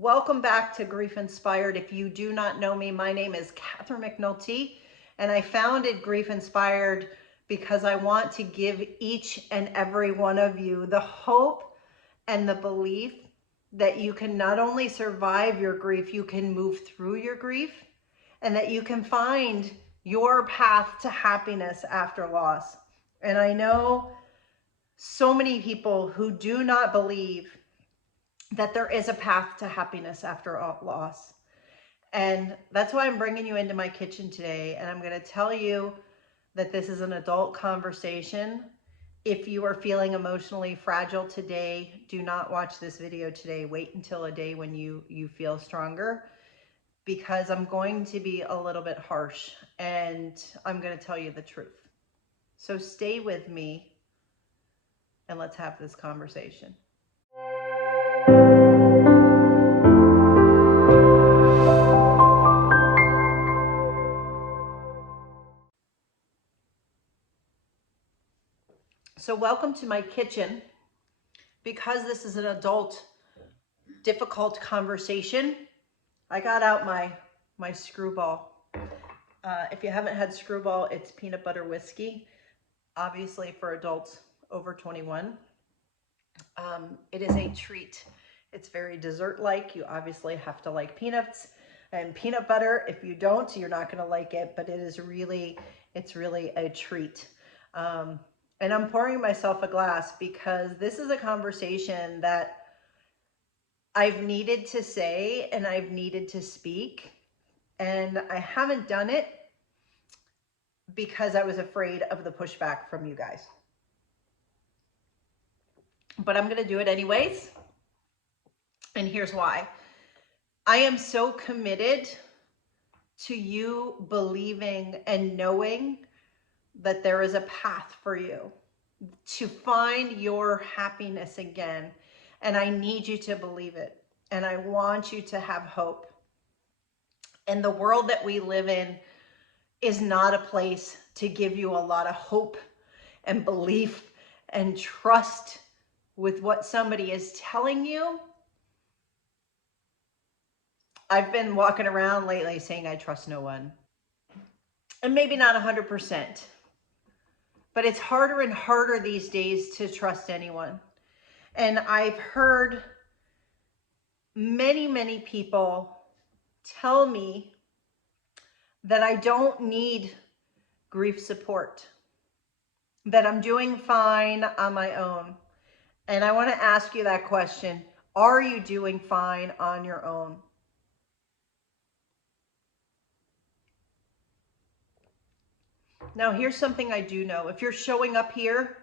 Welcome back to Grief Inspired. If you do not know me, my name is McNulty, and I founded Grief Inspired because I want to give each and every one of you the hope and the belief that you can not only survive your grief, you can move through your grief, and that you can find your path to happiness after loss. And I know so many people who do not believe that there is a path to happiness after loss. And that's why I'm bringing you into my kitchen today. And I'm going to tell you that this is an adult conversation. If you are feeling emotionally fragile today, do not watch this video today. Wait until a day when you feel stronger, because I'm going to be a little bit harsh and I'm going to tell you the truth. So stay with me and let's have this conversation. So welcome to my kitchen. Because this is an adult, difficult conversation, I got out my Screwball. If you haven't had Screwball, it's peanut butter whiskey, obviously for adults over 21. It is a treat. It's very dessert-like. You obviously have to like peanuts and peanut butter. If you don't, you're not going to like it, but it's really a treat. And I'm pouring myself a glass because this is a conversation that I've needed to say and I've needed to speak. And I haven't done it because I was afraid of the pushback from you guys. But I'm going to do it anyways. And here's why. I am so committed to you believing and knowing that there is a path for you to find your happiness again. And I need you to believe it. And I want you to have hope. And the world that we live in is not a place to give you a lot of hope and belief and trust with what somebody is telling you. I've been walking around lately saying I trust no one. And maybe not 100%. But it's harder and harder these days to trust anyone. And I've heard many people tell me that I don't need grief support, that I'm doing fine on my own. And I want to ask you that question. Are you doing fine on your own? Now, here's something I do know. If you're showing up here,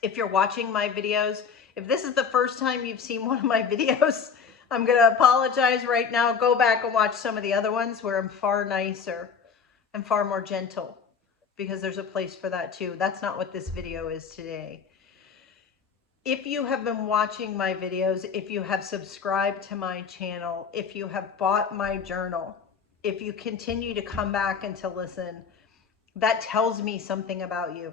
if you're watching my videos, if this is the first time you've seen one of my videos, I'm going to apologize right now. Go back and watch some of the other ones where I'm far nicer and far more gentle, because there's a place for that too. That's not what this video is today. If you have been watching my videos, if you have subscribed to my channel, if you have bought my journal, if you continue to come back and to listen, that tells me something about you.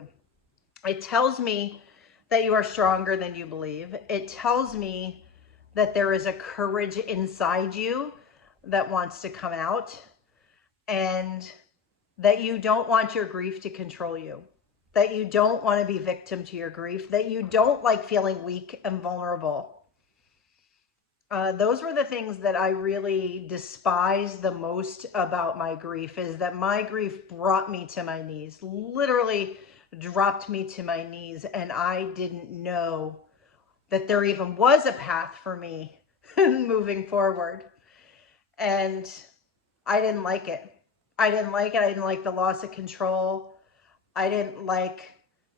It tells me that you are stronger than you believe. It tells me that there is a courage inside you that wants to come out, and that you don't want your grief to control you, that you don't want to be victim to your grief, that you don't like feeling weak and vulnerable. Those were the things that I really despise the most about my grief, is that my grief brought me to my knees, literally dropped me to my knees, and I didn't know that there even was a path for me moving forward. And I didn't like it. I didn't like it. I didn't like the loss of control. I didn't like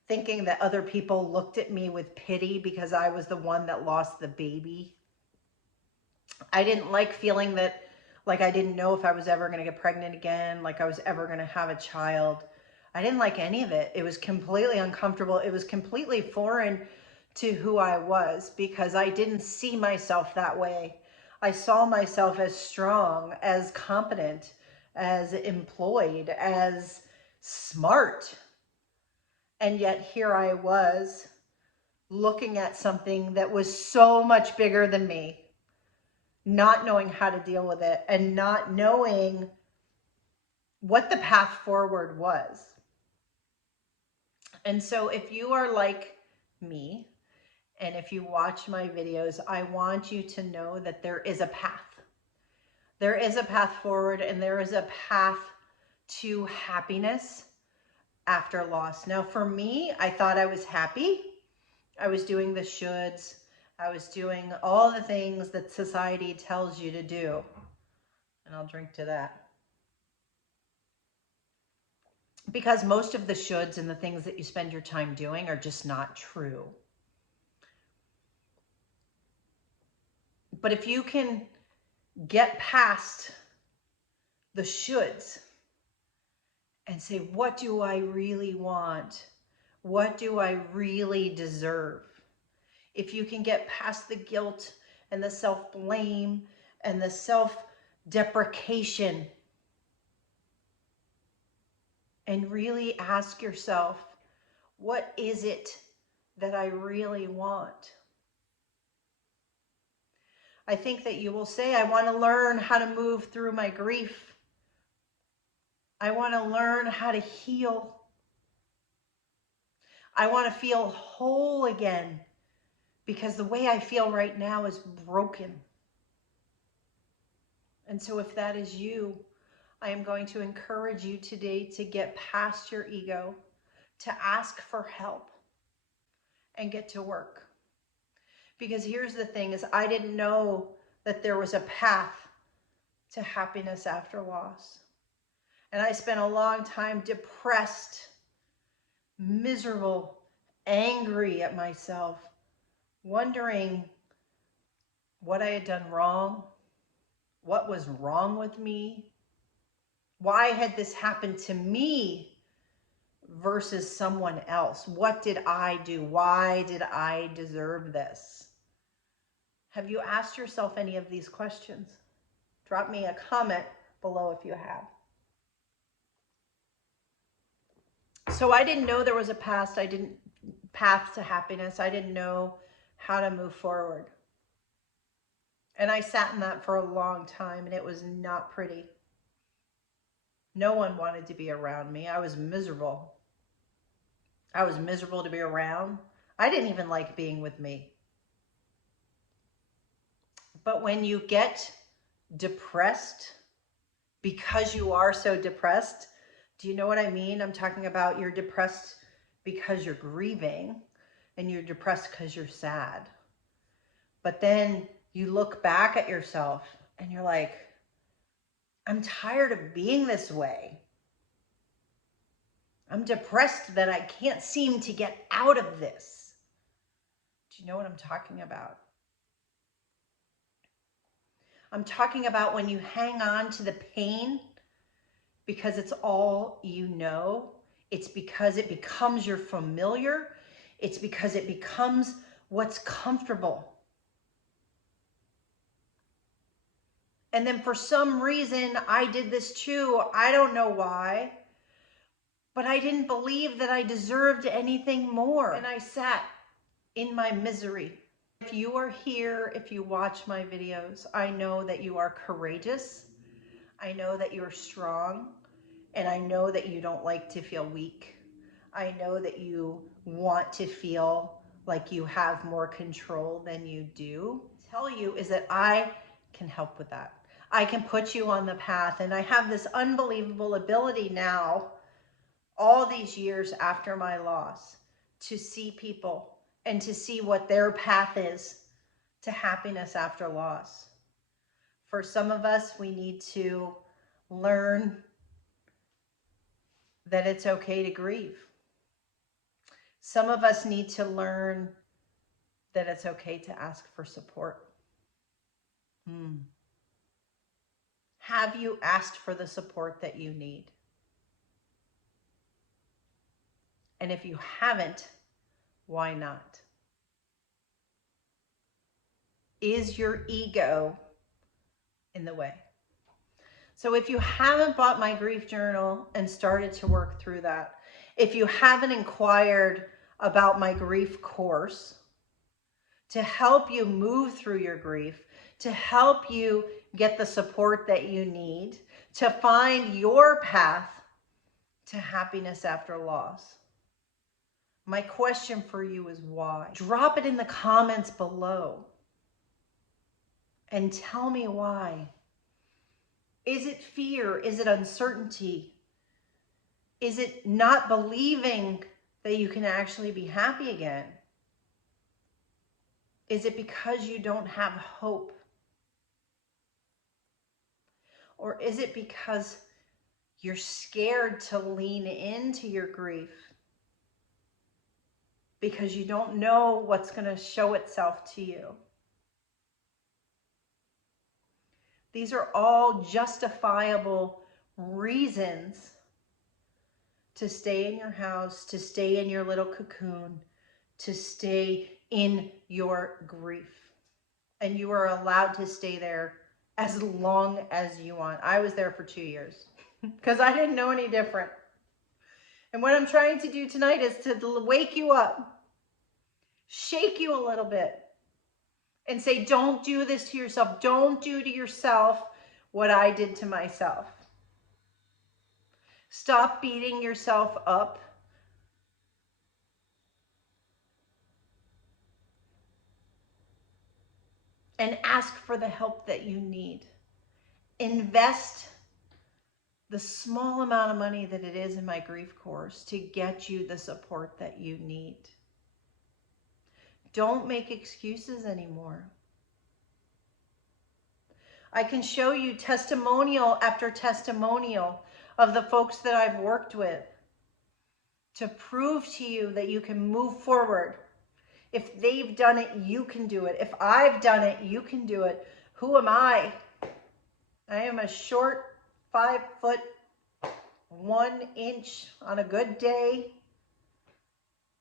thinking that other people looked at me with pity because I was the one that lost the baby. I didn't like feeling that, like, I didn't know if I was ever going to get pregnant again, like I was ever going to have a child. I didn't like any of it. It was completely uncomfortable. It was completely foreign to who I was, because I didn't see myself that way. I saw myself as strong, as competent, as employed, as smart. And yet here I was looking at something that was so much bigger than me. not knowing how to deal with it and not knowing what the path forward was. And so if you are like me, and if you watch my videos, I want you to know that there is a path. There is a path forward, and there is a path to happiness after loss. Now, for me, I thought I was happy. I was doing the shoulds. I was doing all the things that society tells you to do. And I'll drink to that. Because most of the shoulds and the things that you spend your time doing are just not true. But if you can get past the shoulds and say, what do I really want? What do I really deserve? If you can get past the guilt and the self-blame and the self-deprecation and really ask yourself, what is it that I really want? I think that you will say, I want to learn how to move through my grief. I want to learn how to heal. I want to feel whole again, because the way I feel right now is broken. And so if that is you, I am going to encourage you today to get past your ego, to ask for help, and get to work. Because here's the thing is, I didn't know that there was a path to happiness after loss. And I spent a long time depressed, miserable, angry at myself, wondering what I had done wrong, what was wrong with me, why had this happened to me versus someone else? What did I do? Why did I deserve this? Have you asked yourself any of these questions? Drop me a comment below if you have. So I didn't know there was a path to happiness. I didn't know how to move forward. And I sat in that for a long time, and it was not pretty. No one wanted to be around me. I was miserable. I was miserable to be around. I didn't even like being with me. But when you get depressed, because you are so depressed, do you know what I mean? I'm talking about you're depressed because you're grieving, and you're depressed because you're sad. But then you look back at yourself and you're like, I'm tired of being this way. I'm depressed that I can't seem to get out of this. Do you know what I'm talking about? I'm talking about when you hang on to the pain because it's all you know. It's because it becomes your familiar. It's because it becomes what's comfortable. And then for some reason, I did this too. I don't know why, but I didn't believe that I deserved anything more. And I sat in my misery. If you are here, if you watch my videos, I know that you are courageous. I know that you're strong, and I know that you don't like to feel weak. I know that you want to feel like you have more control than you do. Tell you is that I can help with that. I can put you on the path, and I have this unbelievable ability now, all these years after my loss, to see people and to see what their path is to happiness after loss. For some of us, we need to learn that it's okay to grieve. Some of us need to learn that it's okay to ask for support. Have you asked for the support that you need? And if you haven't, why not? Is your ego in the way? So if you haven't bought my grief journal and started to work through that, if you haven't inquired about my grief course to help you move through your grief, to help you get the support that you need to find your path to happiness after loss. My question for you is why? Drop it in the comments below and tell me why. Is it fear? Is it uncertainty? Is it not believing that you can actually be happy again? Is it because you don't have hope? Or is it because you're scared to lean into your grief because you don't know what's going to show itself to you? These are all justifiable reasons to stay in your house, to stay in your little cocoon, to stay in your grief. And you are allowed to stay there as long as you want. I was there for 2 years because I didn't know any different. And what I'm trying to do tonight is to wake you up, shake you a little bit, and say, don't do this to yourself. Don't do to yourself what I did to myself. Stop beating yourself up. And ask for the help that you need. Invest the small amount of money that it is in my grief course to get you the support that you need. Don't make excuses anymore. I can show you testimonial after testimonial of the folks that I've worked with to prove to you that you can move forward. If they've done it, you can do it. If I've done it, you can do it. Who am I? I am a short 5'1" on a good day,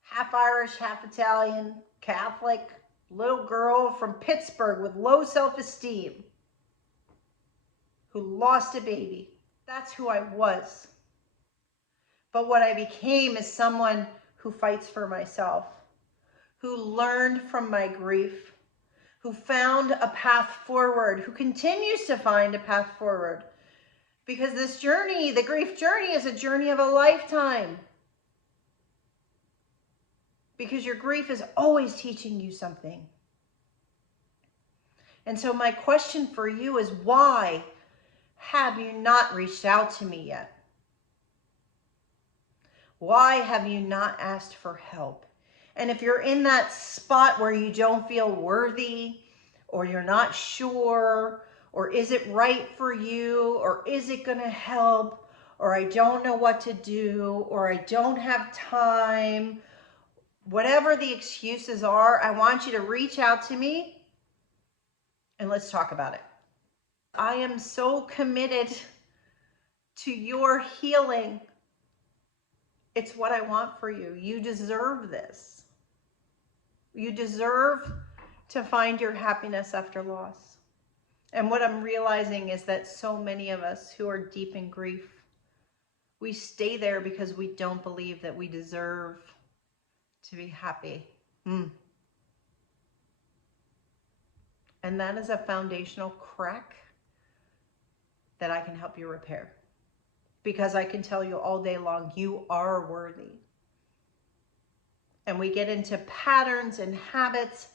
half Irish, half Italian, Catholic, little girl from Pittsburgh with low self-esteem who lost a baby. That's who I was. But what I became is someone who fights for myself, who learned from my grief, who found a path forward, who continues to find a path forward. Because this journey, the grief journey, is a journey of a lifetime. Because your grief is always teaching you something. And so my question for you is, why have you not reached out to me yet? Why have you not asked for help? And if you're in that spot where you don't feel worthy, or you're not sure, or is it right for you, or is it going to help, or I don't know what to do, or I don't have time, whatever the excuses are, I want you to reach out to me and let's talk about it. I am so committed to your healing. It's what I want for you. You deserve this. You deserve to find your happiness after loss. And what I'm realizing is that so many of us who are deep in grief, we stay there because we don't believe that we deserve to be happy. And that is a foundational crack that I can help you repair. Because I can tell you all day long, you are worthy. And we get into patterns and habits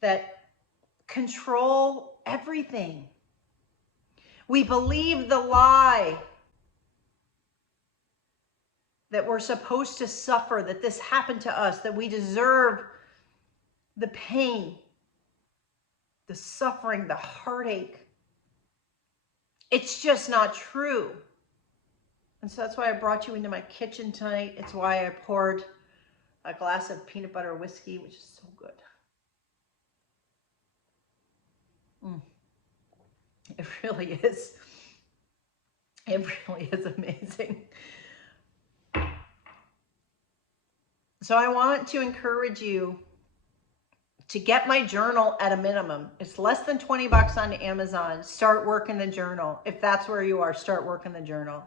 that control everything. We believe the lie that we're supposed to suffer, that this happened to us, that we deserve the pain, the suffering, the heartache. It's just not true. And so that's why I brought you into my kitchen tonight. It's why I poured a glass of peanut butter whiskey, which is so good. It really is. It really is amazing. So I want to encourage you to get my journal at a minimum. It's less than 20 bucks on Amazon. Start working the journal. If that's where you are, start working the journal.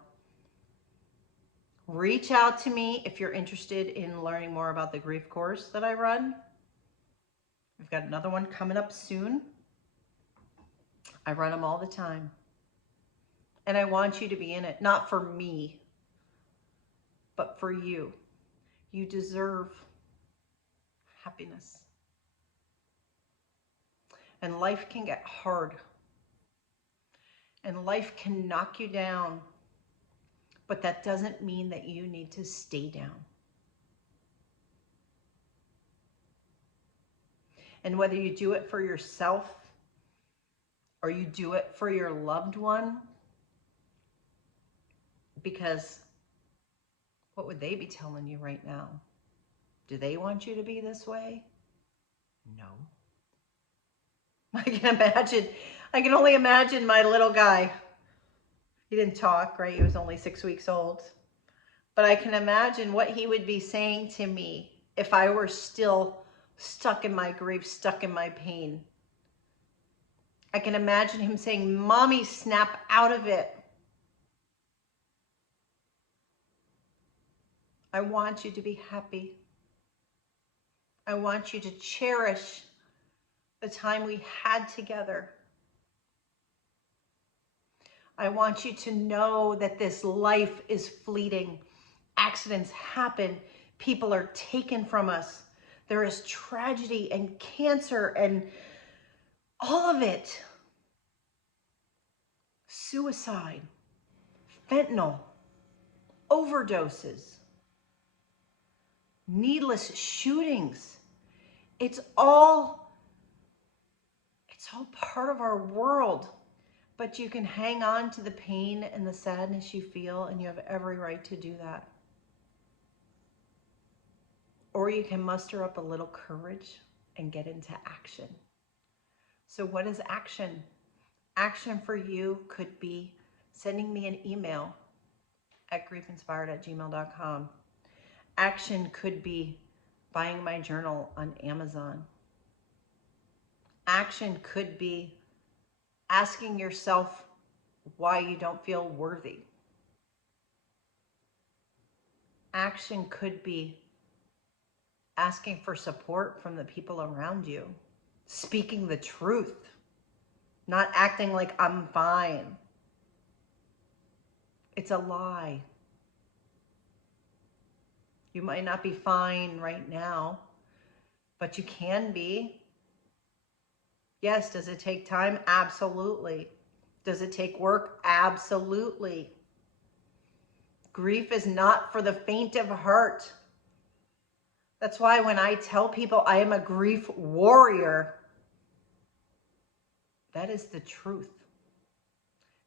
Reach out to me if you're interested in learning more about the grief course that I run. We've got another one coming up soon. I run them all the time. And I want you to be in it, not for me, but for you. You deserve happiness. And life can get hard. And life can knock you down. But that doesn't mean that you need to stay down. And whether you do it for yourself or you do it for your loved one, because what would they be telling you right now? Do they want you to be this way? No. I can only imagine my little guy. He didn't talk, right? He was only 6 weeks old. But I can imagine what he would be saying to me if I were still stuck in my grief, stuck in my pain. I can imagine him saying, "Mommy, snap out of it. I want you to be happy. I want you to cherish the time we had together. I want you to know that this life is fleeting. Accidents happen. People are taken from us. There is tragedy and cancer and all of it. Suicide, fentanyl, overdoses, needless shootings. It's all part of our world. But you can hang on to the pain and the sadness you feel, and you have every right to do that. Or you can muster up a little courage and get into action. So what is action? Action for you could be sending me an email at GriefInspired@gmail.com. Action could be buying my journal on Amazon. Action could be asking yourself why you don't feel worthy. Action could be asking for support from the people around you, speaking the truth, not acting like I'm fine. It's a lie. You might not be fine right now, but you can be. Yes, does it take time? Absolutely. Does it take work? Absolutely. Grief is not for the faint of heart. That's why when I tell people I am a grief warrior, that is the truth.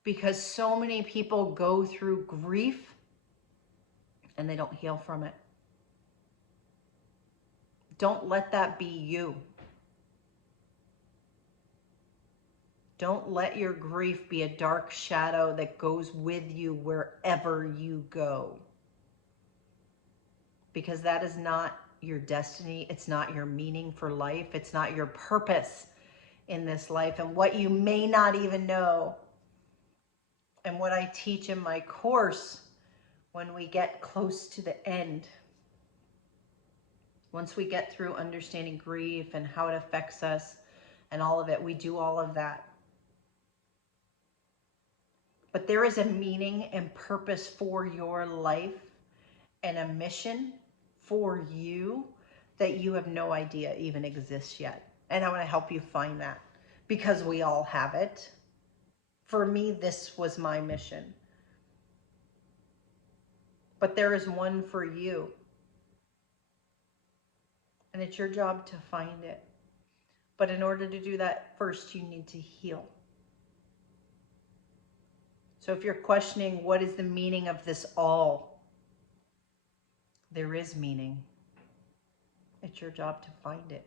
Because so many people go through grief and they don't heal from it. Don't let that be you. Don't let your grief be a dark shadow that goes with you wherever you go. Because that is not your destiny. It's not your meaning for life. It's not your purpose in this life. And what you may not even know, and what I teach in my course when we get close to the end, once we get through understanding grief and how it affects us and all of it, we do all of that. But there is a meaning and purpose for your life and a mission for you that you have no idea even exists yet. And I want to help you find that because we all have it. For me, this was my mission. But there is one for you. And it's your job to find it. But in order to do that, first you need to heal. So if you're questioning what is the meaning of this all, there is meaning. It's your job to find it.